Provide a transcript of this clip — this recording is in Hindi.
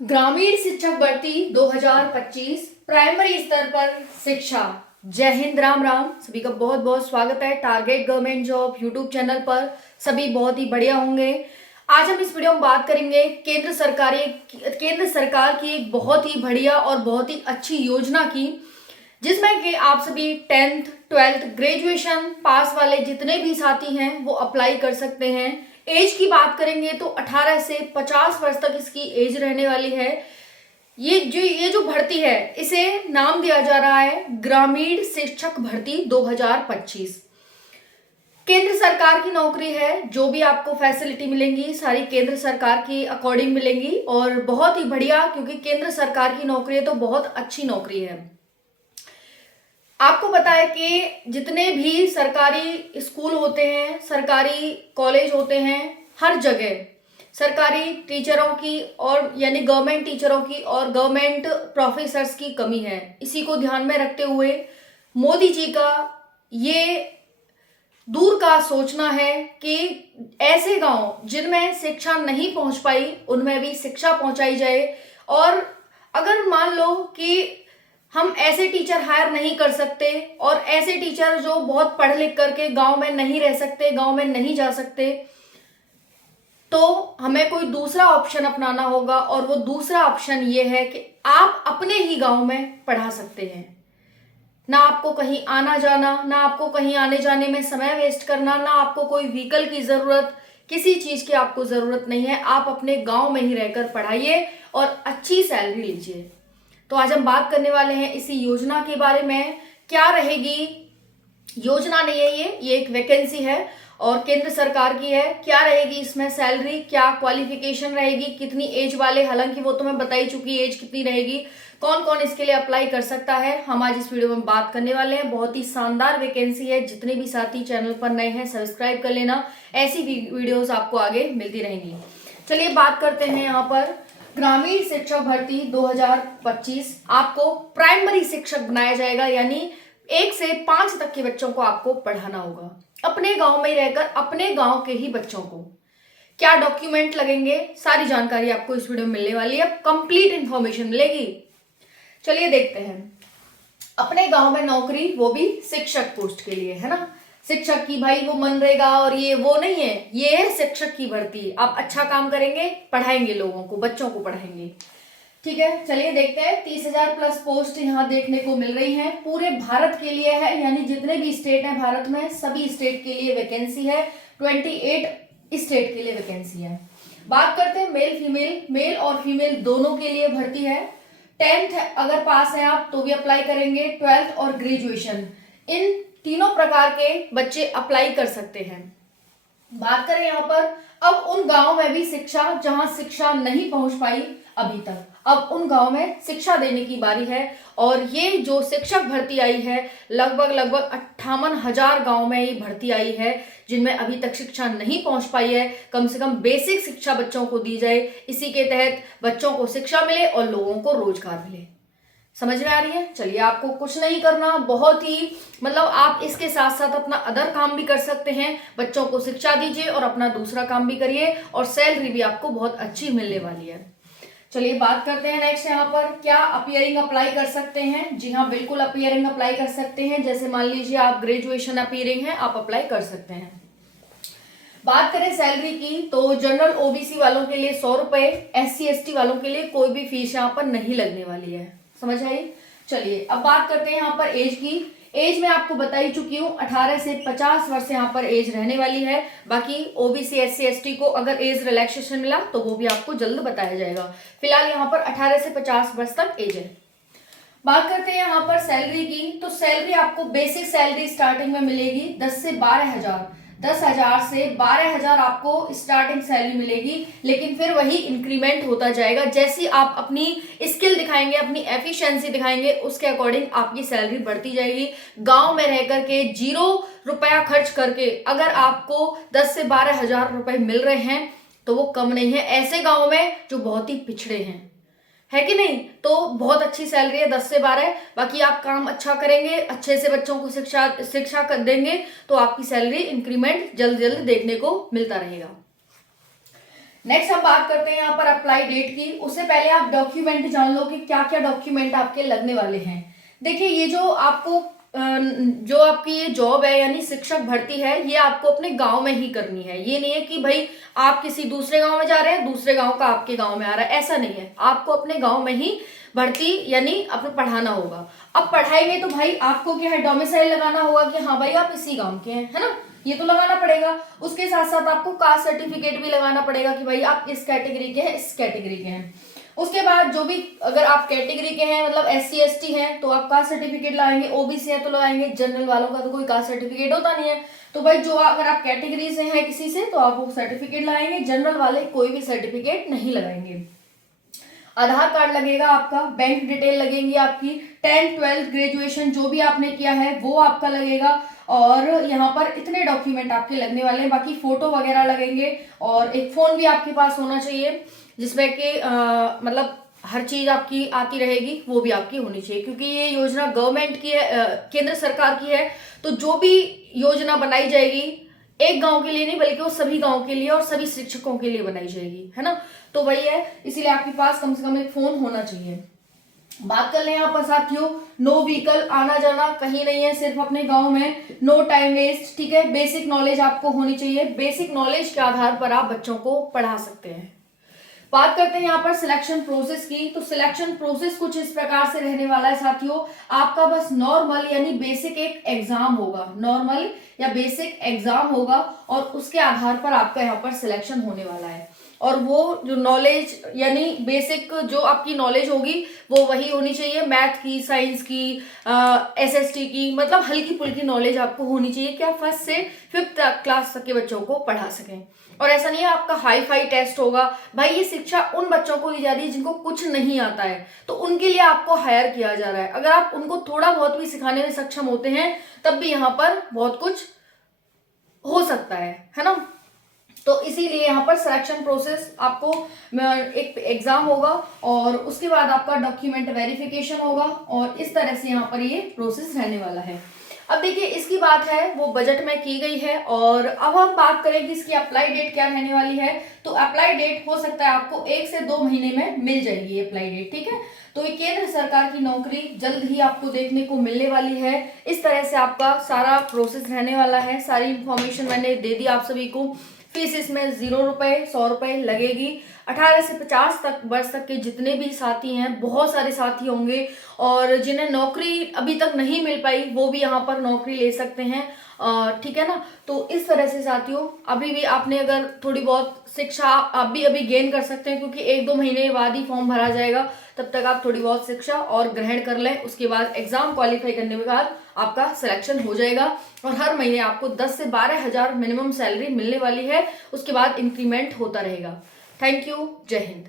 ग्रामीण शिक्षक भर्ती 2025 प्राइमरी स्तर पर शिक्षा। जय हिंद, राम राम। सभी का बहुत बहुत स्वागत है target government job YouTube channel पर। सभी बहुत ही बढ़िया होंगे। आज हम इस वीडियो में बात करेंगे केंद्र सरकार की एक बहुत ही बढ़िया और बहुत ही अच्छी योजना की, जिसमें कि आप सभी 10th 12th ग्रेजुएशन पास वाले जितने भी साथी हैं वो अप्लाई कर सकते हैं। एज की बात करेंगे तो 18 से 50 वर्ष तक इसकी एज रहने वाली है। ये जो भर्ती है इसे नाम दिया जा रहा है ग्रामीण शिक्षक भर्ती 2025। केंद्र सरकार की नौकरी है। जो भी आपको फैसिलिटी मिलेंगी सारी केंद्र सरकार की अकॉर्डिंग मिलेंगी और बहुत ही बढ़िया, क्योंकि केंद्र सरकार की नौकरी है तो बहुत अच्छी नौकरी है। आपको पता है कि जितने भी सरकारी स्कूल होते हैं, सरकारी कॉलेज होते हैं, हर जगह सरकारी टीचरों की और यानी गवर्नमेंट टीचरों की और गवर्नमेंट प्रोफेसर्स की कमी है। इसी को ध्यान में रखते हुए मोदी जी का ये दूर का सोचना है कि ऐसे गांव जिनमें शिक्षा नहीं पहुंच पाई उनमें भी शिक्षा पहुंचाई जाए। और अगर मान लो कि हम ऐसे टीचर हायर नहीं कर सकते और ऐसे टीचर जो बहुत पढ़ लिख करके गांव में नहीं रह सकते, गांव में नहीं जा सकते, तो हमें कोई दूसरा ऑप्शन अपनाना होगा। और वो दूसरा ऑप्शन ये है कि आप अपने ही गांव में पढ़ा सकते हैं। ना आपको कहीं आना जाना, ना आपको कहीं आने जाने में समय वेस्ट करना, ना आपको कोई व्हीकल की जरूरत, किसी चीज की आपको जरूरत नहीं है। आप अपने गांव में ही रहकर पढ़ाइए और अच्छी सैलरी लीजिए। तो आज हम बात करने वाले हैं इसी योजना के बारे में। क्या रहेगी योजना, नहीं है ये एक वैकेंसी है और केंद्र सरकार की है। क्या रहेगी इसमें सैलरी, क्या क्वालिफिकेशन रहेगी, कितनी एज वाले, हालांकि वो तो मैं बता ही चुकी एज कितनी रहेगी, कौन कौन इसके लिए अप्लाई कर सकता है, हम आज इस वीडियो में बात करने वाले हैं। बहुत ही शानदार वैकेंसी है। जितने भी साथी चैनल पर नए हैं सब्सक्राइब कर लेना, ऐसी वीडियोस आपको आगे मिलती रहेंगी। चलिए बात करते हैं यहाँ पर ग्रामीण शिक्षक भर्ती 2025। आपको प्राइमरी शिक्षक बनाया जाएगा, यानी 1 से 5 तक के बच्चों को आपको पढ़ाना होगा अपने गांव में ही रहकर, अपने गांव के ही बच्चों को। क्या डॉक्यूमेंट लगेंगे, सारी जानकारी आपको इस वीडियो में मिलने वाली है, कंप्लीट इंफॉर्मेशन मिलेगी। चलिए देखते हैं। अपने गांव में नौकरी, वो भी शिक्षक पोस्ट के लिए, है ना। शिक्षक की भाई वो मनरेगा और ये वो नहीं है, ये है शिक्षक की भर्ती। आप अच्छा काम करेंगे, पढ़ाएंगे लोगों को, बच्चों को पढ़ाएंगे। ठीक है, चलिए देखते हैं। 30,000 प्लस पोस्ट यहाँ देखने को मिल रही है। पूरे भारत के लिए है, यानी जितने भी स्टेट हैं भारत में सभी स्टेट के लिए वैकेंसी है। 28 स्टेट के लिए वैकेंसी है। बात करते हैं मेल और फीमेल दोनों के लिए भर्ती है। 10th अगर पास है आप तो भी अप्लाई करेंगे, 12th और ग्रेजुएशन, इन तीनों प्रकार के बच्चे अप्लाई कर सकते हैं। बात करें यहाँ पर अब उन गांव में भी शिक्षा जहां शिक्षा नहीं पहुंच पाई अभी तक, अब उन गांव में शिक्षा देने की बारी है। और ये जो शिक्षक भर्ती आई है लगभग 58,000 गांव में ये भर्ती आई है, जिनमें अभी तक शिक्षा नहीं पहुंच पाई है। कम से कम बेसिक शिक्षा बच्चों को दी जाए, इसी के तहत बच्चों को शिक्षा मिले और लोगों को रोजगार मिले। समझ में आ रही है। चलिए, आपको कुछ नहीं करना, बहुत ही मतलब आप इसके साथ साथ अपना अदर काम भी कर सकते हैं। बच्चों को शिक्षा दीजिए और अपना दूसरा काम भी करिए और सैलरी भी आपको बहुत अच्छी मिलने वाली है। चलिए बात करते हैं नेक्स्ट। यहाँ पर क्या अपीयरिंग अप्लाई कर सकते हैं? जी हाँ, बिल्कुल अपीयरिंग अप्लाई कर सकते हैं। जैसे मान लीजिए आप ग्रेजुएशन अपीयरिंग है, आप अप्लाई कर सकते हैं। बात करें सैलरी की तो जनरल ओबीसी वालों के लिए 100 रुपए, SC ST वालों के लिए कोई भी फीस यहाँ पर नहीं लगने वाली है। समझ आई। चलिए अब बात करते हैं यहाँ पर एज की। एज में आपको बता ही चुकी हूँ, 18 से 50 वर्ष यहाँ पर एज रहने वाली है। बाकी ओबीसी SC ST को अगर एज रिलैक्सेशन मिला तो वो भी आपको जल्द बताया जाएगा। फिलहाल यहाँ पर 18 से 50 वर्ष तक एज है। बात करते हैं यहाँ पर सैलरी की, तो सैलरी आपको बेसिक सैलरी स्टार्टिंग में मिलेगी 10 से 12,000, 10,000 से 12,000 आपको स्टार्टिंग सैलरी मिलेगी। लेकिन फिर वही इंक्रीमेंट होता जाएगा, जैसी आप अपनी स्किल दिखाएंगे, अपनी एफिशिएंसी दिखाएंगे, उसके अकॉर्डिंग आपकी सैलरी बढ़ती जाएगी। गांव में रह करके 0 रुपया खर्च करके अगर आपको 10 से 12,000 रुपए मिल रहे हैं तो वो कम नहीं है, ऐसे गाँव में जो बहुत ही पिछड़े हैं, है कि नहीं। तो बहुत अच्छी सैलरी है 10 से 12। बाकी आप काम अच्छा करेंगे, अच्छे से बच्चों को शिक्षा कर देंगे तो आपकी सैलरी इंक्रीमेंट जल्द जल्द देखने को मिलता रहेगा। नेक्स्ट हम बात करते हैं यहाँ पर अप्लाई डेट की। उससे पहले आप डॉक्यूमेंट जान लो कि क्या क्या डॉक्यूमेंट आपके लगने वाले हैं। देखिए, ये जो आपको जो आपकी ये जॉब है यानी शिक्षक भर्ती है, ये आपको अपने गांव में ही करनी है। ये नहीं है कि भाई आप किसी दूसरे गांव में जा रहे हैं, दूसरे गांव का आपके गांव में आ रहा है, ऐसा नहीं है। आपको अपने गांव में ही भर्ती यानी अपने पढ़ाना होगा। अब पढ़ाएंगे तो भाई आपको क्या है, डोमिसाइल लगाना होगा कि हाँ भाई आप इसी गांव के हैं, है ना, ये तो लगाना पड़ेगा। उसके साथ साथ आपको कास्ट सर्टिफिकेट भी लगाना पड़ेगा कि भाई आप इस कैटेगरी के हैं, इस कैटेगरी के हैं। उसके बाद जो भी अगर आप कैटेगरी के हैं, मतलब SC ST हैं, तो आप कास्ट सर्टिफिकेट लाएंगे, OBC है तो लगाएंगे। जनरल वालों का तो कोई कास्ट सर्टिफिकेट होता नहीं है, तो भाई जो अगर आप कैटेगरी से हैं किसी से, तो आप वो सर्टिफिकेट लाएंगे। जनरल वाले कोई भी सर्टिफिकेट नहीं लगाएंगे। आधार कार्ड लगेगा आपका, बैंक डिटेल लगेंगी आपकी, 10th 12th ग्रेजुएशन जो भी आपने किया है वो आपका लगेगा। और यहाँ पर इतने डॉक्यूमेंट आपके लगने वाले हैं। बाकी फोटो वगैरह लगेंगे और एक फोन भी आपके पास होना चाहिए जिसमें कि मतलब हर चीज आपकी आती रहेगी, वो भी आपकी होनी चाहिए, क्योंकि ये योजना गवर्नमेंट की है, केंद्र सरकार की है। तो जो भी योजना बनाई जाएगी एक गांव के लिए नहीं, बल्कि वो सभी गांव के लिए और सभी शिक्षकों के लिए बनाई जाएगी, है ना। तो वही है, इसीलिए आपके पास कम से कम एक फोन होना चाहिए। बात कर ले यहाँ पर साथियों, नो व्हीकल, आना जाना कहीं नहीं है, सिर्फ अपने गांव में, नो टाइम वेस्ट, ठीक है। बेसिक नॉलेज आपको होनी चाहिए, बेसिक नॉलेज के आधार पर आप बच्चों को पढ़ा सकते हैं। बात करते हैं यहाँ पर सिलेक्शन प्रोसेस की। तो सिलेक्शन प्रोसेस कुछ इस प्रकार से रहने वाला है साथियों। आपका बस नॉर्मल यानी बेसिक एक एग्जाम होगा, नॉर्मल या बेसिक एग्जाम होगा, और उसके आधार पर आपका यहाँ पर सिलेक्शन होने वाला है। और वो जो नॉलेज यानी बेसिक जो आपकी नॉलेज होगी वो वही होनी चाहिए, मैथ की, साइंस की, SST की, मतलब हल्की फुल्की नॉलेज आपको होनी चाहिए कि आप 1st से 5th क्लास तक के बच्चों को पढ़ा सकें। और ऐसा नहीं है आपका हाई फाई टेस्ट होगा। भाई ये शिक्षा उन बच्चों को दी जा रही है जिनको कुछ नहीं आता है, तो उनके लिए आपको हायर किया जा रहा है। अगर आप उनको थोड़ा बहुत भी सिखाने में सक्षम होते हैं तब भी यहाँ पर बहुत कुछ हो सकता है ना। तो इसीलिए यहाँ पर सिलेक्शन प्रोसेस आपको एक एग्जाम होगा और उसके बाद आपका डॉक्यूमेंट वेरिफिकेशन होगा, और इस तरह से यहाँ पर ये प्रोसेस रहने वाला है। अब देखिए, इसकी बात है वो बजट में की गई है। और अब हम बात करें कि इसकी अप्लाई डेट क्या रहने वाली है। तो अप्लाई डेट हो सकता है आपको 1 से 2 महीने में मिल जाएगी अप्लाई डेट, ठीक है। तो ये केंद्र सरकार की नौकरी जल्द ही आपको देखने को मिलने वाली है। इस तरह से आपका सारा प्रोसेस रहने वाला है। सारी इंफॉर्मेशन मैंने दे दी आप सभी को। फीस इसमें 0 रुपए, 100 रुपए लगेगी। 18 से 50 तक वर्ष तक के जितने भी साथी हैं, बहुत सारे साथी होंगे, और जिन्हें नौकरी अभी तक नहीं मिल पाई वो भी यहाँ पर नौकरी ले सकते हैं, ठीक है ना। तो इस तरह से साथियों, अभी भी आपने अगर थोड़ी बहुत शिक्षा अभी गेन कर सकते हैं, क्योंकि 1-2 महीने बाद ही फॉर्म भरा जाएगा। तब तक आप थोड़ी बहुत शिक्षा और ग्रहण कर लें। उसके बाद एग्जाम क्वालिफाई करने के बाद आपका सिलेक्शन हो जाएगा, और हर महीने आपको 10 से 12 हज़ार मिनिमम सैलरी मिलने वाली है। उसके बाद इंक्रीमेंट होता रहेगा। थैंक यू, जय हिंद।